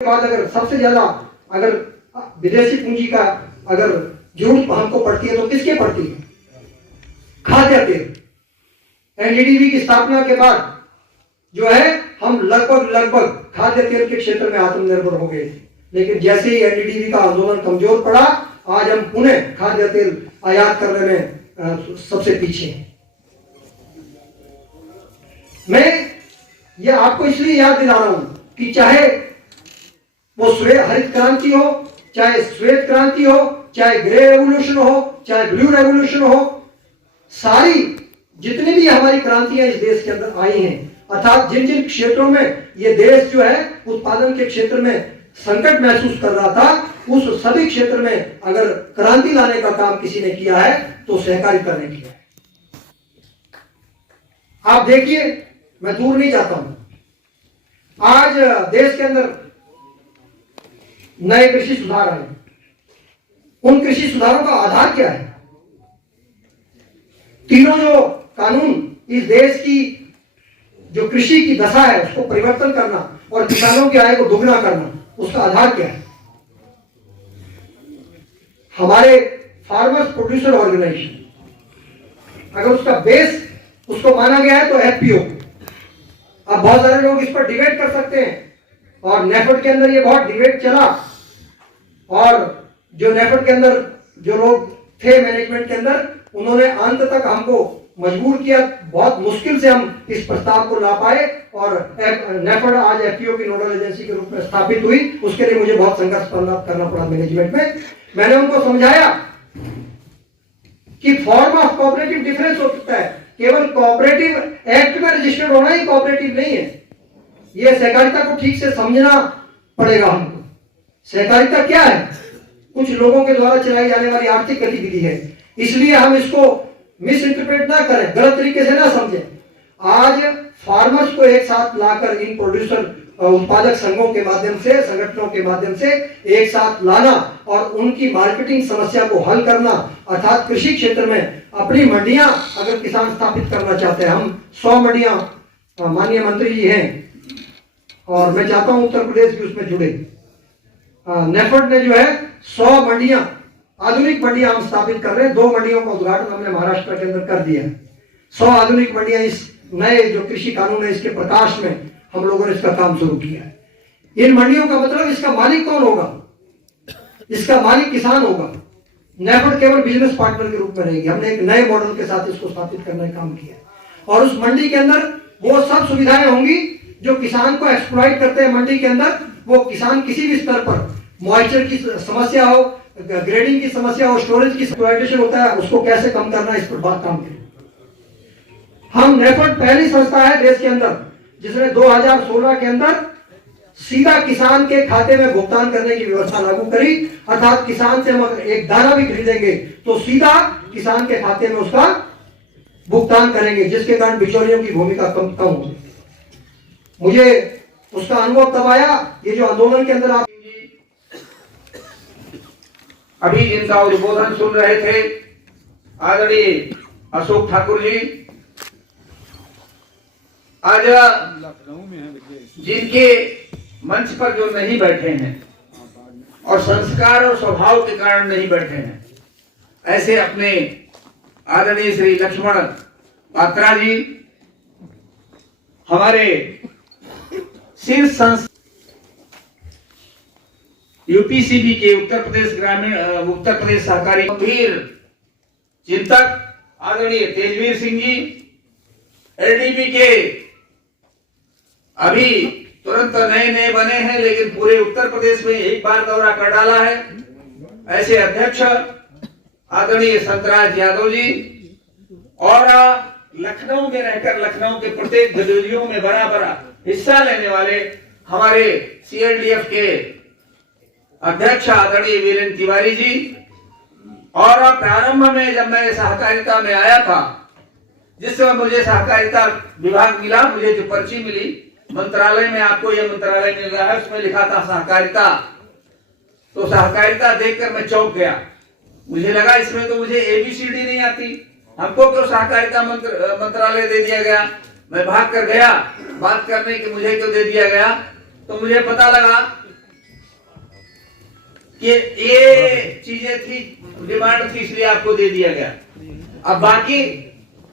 बाद अगर सबसे ज्यादा अगर विदेशी पूंजी का अगर जरूरत हमको पड़ती है तो किसके पड़ती है? खाद्य तेल। एनडीडीबी की स्थापना के बाद जो है हम लगभग खाद्य तेल के क्षेत्र में आत्मनिर्भर हो गए थे, लेकिन जैसे ही एनडीडीबी का आंदोलन कमजोर पड़ा, आज हम पुनः खाद्य तेल आयात करने में सबसे पीछे हैं। मैं ये आपको इसलिए याद दिला रहा हूं कि चाहे वो हरित क्रांति हो, चाहे श्वेत क्रांति हो, चाहे ग्रे रेवोल्यूशन हो, चाहे ब्लू रेवोल्यूशन हो, सारी जितनी भी हमारी क्रांतियां इस देश के अंदर आई हैं, अर्थात जिन जिन क्षेत्रों में ये देश जो है उत्पादन के क्षेत्र में संकट महसूस कर रहा था, उस सभी क्षेत्र में अगर क्रांति लाने का काम किसी ने किया है तो सहकारिता ने किया है। आप देखिए, मैं दूर नहीं जाता हूं, आज देश के अंदर नए कृषि सुधार आए। उन कृषि सुधारों का आधार क्या है? तीनों जो कानून इस देश की जो कृषि की दशा है उसको परिवर्तन करना और किसानों की आय को दुगना करना, उसका आधार क्या है? हमारे फार्मर्स प्रोड्यूसर ऑर्गेनाइजेशन, अगर उसका बेस उसको माना गया है तो एफपीओ। अब बहुत सारे लोग इस पर डिबेट कर सकते हैं और नेफेड के अंदर ये बहुत डिबेट चला, और जो नेफेड के अंदर जो लोग थे मैनेजमेंट के अंदर, उन्होंने अंत तक हमको मजबूर किया। बहुत मुश्किल से हम इस प्रस्ताव को ला पाए और नेफेड आज एफपीओ की नोडल एजेंसी के रूप में स्थापित हुई। उसके लिए मुझे बहुत संघर्ष करना पड़ा मैनेजमेंट में। मैंने उनको समझाया कि फॉर्म ऑफ कोऑपरेटिव डिफरेंस हो सकता है, केवल कोऑपरेटिव एक्ट में रजिस्टर्ड होना ही कोऑपरेटिव नहीं है। यह सहकारिता को ठीक से समझना पड़ेगा हमको। सहकारिता क्या है? कुछ लोगों के द्वारा चलाई जाने वाली आर्थिक गतिविधि है, इसलिए हम इसको मिस इंटरप्रेट ना करें, गलत तरीके से ना समझें। आज फार्मर्स को एक साथ लाकर इन प्रोड्यूसर उत्पादक संघों के माध्यम से, संगठनों के माध्यम से एक साथ लाना और उनकी मार्केटिंग समस्या को हल करना, अर्थात कृषि क्षेत्र में अपनी मंडियां अगर किसान स्थापित करना चाहते हैं, हम 100 मंडियां, माननीय मंत्री जी हैं और मैं चाहता हूं उत्तर प्रदेश भी उसमें जुड़े। नेफेड ने जो है 100 मंडियां, आधुनिक मंडियां हम स्थापित कर रहे हैं। 2 मंडियों का उद्घाटन हमने महाराष्ट्र के अंदर कर दिया है। 100 आधुनिक मंडियां इस नए जो कृषि कानून है इसके प्रकाश में हम लोगों ने इसका काम शुरू किया है। इन मंडियों का मतलब इसका मालिक कौन होगा? इसका मालिक किसान होगा। नेफेड केवल बिजनेस पार्टनर के रूप में रहेगी। हमने एक नए मॉडल के साथ इसको स्थापित करने का काम किया है और उस मंडी के अंदर वो सब सुविधाएं होंगी जो किसान को एक्सप्लॉइट करते हैं। मंडी के अंदर वो किसान किसी भी स्तर पर, मॉइस्चर की समस्या हो, ग्रेडिंग की समस्या हो, स्टोरेज की एक्सप्लॉइटेशन होता है, उसको कैसे कम करना, इस पर बात काम करें। हम नेफेड पहली संस्था है देश के अंदर जिसने 2016 के अंदर सीधा किसान के खाते में भुगतान करने की व्यवस्था लागू करी, अर्थात किसान से हम एक दाना भी खरीदेंगे तो सीधा किसान के खाते में उसका भुगतान करेंगे, जिसके कारण बिचौलियों की भूमिका कम होगी। मुझे उसका अनुभव तब आया, ये जो आंदोलन के अंदर आप अभी जिनका उद्बोधन सुन रहे थे आदरणीय अशोक ठाकुर जी, आज जिनके मंच पर जो नहीं बैठे हैं और संस्कार और स्वभाव के कारण नहीं बैठे हैं, ऐसे अपने आदरणीय श्री लक्ष्मण पात्रा जी, हमारे शीर्ष संस्था यूपीसीबी के उत्तर प्रदेश सहकारी गंभीर चिंतक आदरणीय तेजवीर सिंह जी, एलडीबी के अभी तुरंत नए बने हैं लेकिन पूरे उत्तर प्रदेश में एक बार दौरा कर डाला है, ऐसे अध्यक्ष आदरणीय संतराज यादव जी, और लखनऊ में रहकर लखनऊ के प्रत्येक गतिविधियों में बराबर हिस्सा लेने वाले हमारे सीएलडीएफ के अध्यक्ष आदरणीय वीरेंद्र तिवारी जी। और प्रारंभ में जब मैं सहकारिता में आया था, जिस समय मुझे सहकारिता विभाग मिला, मुझे जो पर्ची मिली मंत्रालय में, आपको यह मंत्रालय मिल रहा है, उसमें लिखा था सहकारिता, तो सहकारिता देखकर मैं चौंक गया। मुझे लगा इसमें तो मुझे एबीसीडी नहीं आती, हमको क्यों सहकारिता मंत्रालय दे दिया गया। मैं भाग कर गया बात करने की, मुझे क्यों दे दिया गया, तो मुझे पता लगा कि ये चीजें थी, डिमांड थी, इसलिए आपको दे दिया गया। अब बाकी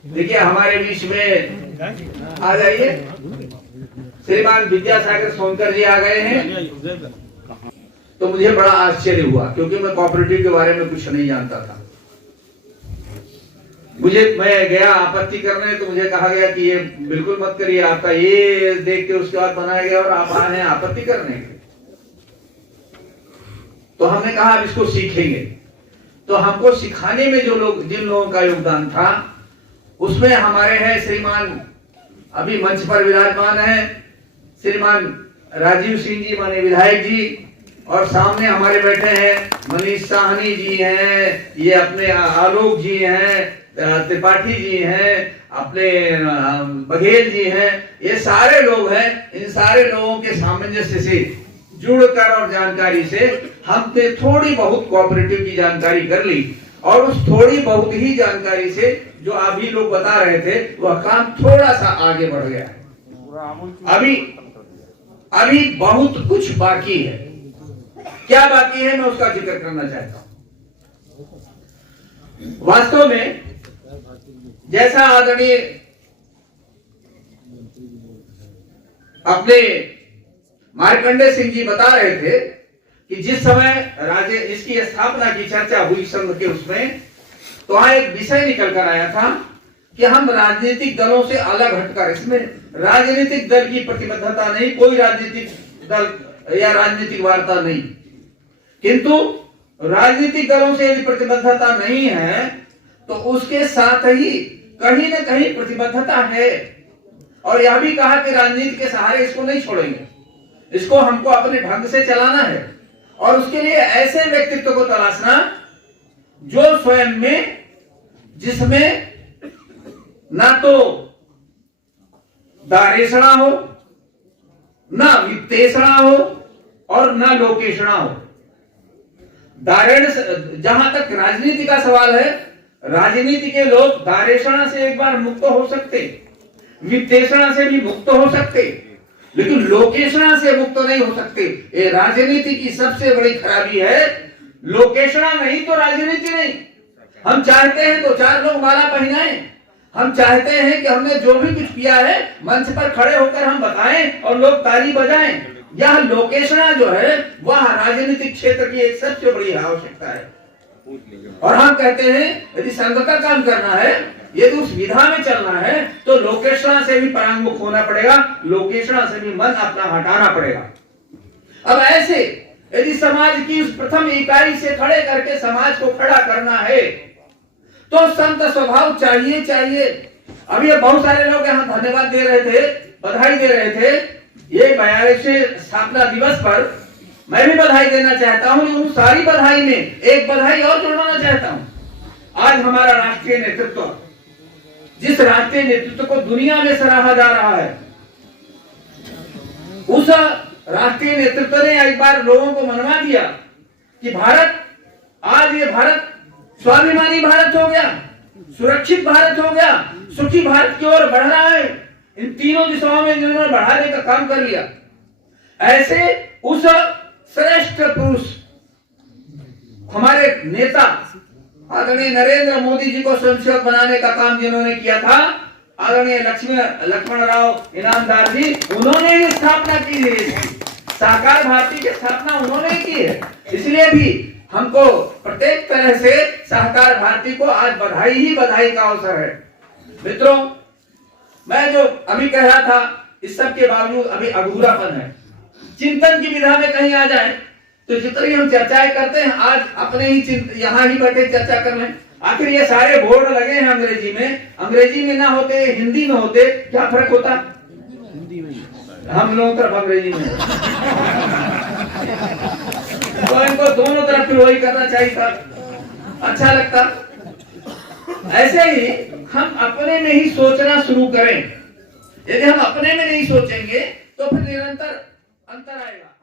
देखिए हमारे बीच में आ जाइए, श्रीमान विद्यासागर सोनकर जी आ गए हैं। तो मुझे बड़ा आश्चर्य हुआ क्योंकि मैं कोऑपरेटिव के बारे में कुछ नहीं जानता था। मैं गया आपत्ति करने तो मुझे कहा गया कि ये बिल्कुल मत करिए, आपका ये देख के उसके बाद बनाया गया और आप आए हैं आपत्ति करने। तो हमने कहा अब इसको सीखेंगे। तो हमको सिखाने में जिन लोगों का योगदान था उसमें हमारे हैं श्रीमान अभी मंच पर विराजमान है श्रीमान राजीव सिंह जी माने विधायक जी, और सामने हमारे बैठे हैं मनीष साहनी जी हैं, ये अपने आलोक जी हैं, त्रिपाठी जी हैं, अपने बघेल जी हैं, ये सारे लोग हैं। इन सारे लोगों के सामंजस्य से जुड़कर और जानकारी से हमने थोड़ी बहुत कोऑपरेटिव की जानकारी कर ली, और उस थोड़ी बहुत ही जानकारी से जो अभी लोग बता रहे थे वह काम थोड़ा सा आगे बढ़ गया है। अभी बहुत कुछ बाकी है। क्या बाकी है मैं उसका जिक्र करना चाहता हूं। वास्तव में जैसा आदरणीय अपने मार्कंडे सिंह जी बता रहे थे कि जिस समय राज्य इसकी स्थापना की चर्चा हुई संघ के उसमें, तो वहां एक विषय निकल कर आया था कि हम राजनीतिक दलों से अलग हटकर, इसमें राजनीतिक दल की प्रतिबद्धता नहीं, कोई राजनीतिक दल या राजनीतिक वार्ता नहीं, किंतु राजनीतिक दलों से यदि प्रतिबद्धता नहीं है तो उसके साथ ही कहीं न कहीं प्रतिबद्धता है। और यह भी कहा कि राजनीति के सहारे इसको नहीं छोड़ेंगे, इसको हमको अपने ढंग से चलाना है, और उसके लिए ऐसे व्यक्तित्व को तलाशना जो स्वयं में, जिसमें ना तो दारेषणा हो, ना वित्तेषणा हो और ना लोकेषणा हो। जहां तक राजनीति का सवाल है, राजनीति के लोग दारेषणा से एक बार मुक्त हो सकते, वित्तेषणा से भी मुक्त हो सकते, लेकिन लोकेषणा से मुक्त नहीं हो सकते। ये राजनीति की सबसे बड़ी खराबी है। लोकेषणा नहीं तो राजनीति नहीं। हम चाहते हैं तो चार लोग माला पहनाएं, हम चाहते हैं कि हमने जो भी कुछ किया है मंच पर खड़े होकर हम बताएं और लोग ताली बजाएं। यह लोकेषणा जो है वह राजनीतिक क्षेत्र की एक सबसे बड़ी आवश्यकता है। और हम कहते हैं यदि संघ का काम करना है, यदि उस विधा में चलना है, तो लोकेषणा से भी परांगमुख होना पड़ेगा, लोकेषणा से भी मन अपना हटाना पड़ेगा। अब ऐसे यदि समाज की उस प्रथम इकाई से खड़े करके समाज को खड़ा करना है तो संत स्वभाव चाहिए। अब ये बहुत सारे लोग यहाँ धन्यवाद दे रहे थे, बधाई दे रहे थे। ये 42वें स्थापना दिवस पर मैं भी बधाई देना चाहता हूं, लेकिन सारी बधाई में एक बधाई और जुड़वाना चाहता हूं। आज हमारा राष्ट्रीय नेतृत्व, जिस राष्ट्रीय नेतृत्व को दुनिया में सराहा जा रहा है, उस राष्ट्रीय नेतृत्व ने एक बार लोगों को मनवा दिया कि भारत, आज ये भारत स्वाभिमानी भारत हो गया, सुरक्षित भारत हो गया, सुखी भारत की ओर बढ़ रहा है। इन तीनों दिशाओं में जिन्होंने बढ़ाने का काम कर लिया, ऐसे उस श्रेष्ठ पुरुष हमारे नेता आदरणीय नरेंद्र मोदी जी को स्वयंसेवक बनाने का काम जिन्होंने किया था, आदरणीय लक्ष्मण राव इनामदार जी, उन्होंने ही स्थापना की है। सहकार भारती की स्थापना उन्होंने की है। इसलिए भी हमको प्रत्येक तरह से सहकार भारती को आज बधाई ही बधाई का अवसर है। मित्रों, मैं जो अभी कह रहा था, इस सब के बावजूद अभी अधूरापन है। चिंतन की विधा में कहीं आ जाए तो जितनी हम चर्चाएं करते हैं, आज अपने ही यहाँ ही बैठे चर्चा कर लें। आखिर ये सारे बोर्ड लगे हैं अंग्रेजी में ना होते, हिंदी में होते, क्या फर्क होता? हम लोगों तरफ अंग्रेजी में तो इनको दोनों तरफ वही करना चाहिए था, अच्छा लगता। ऐसे ही हम अपने में ही सोचना शुरू करें। यदि हम अपने में नहीं सोचेंगे तो फिर निरंतर अंतर आएगा।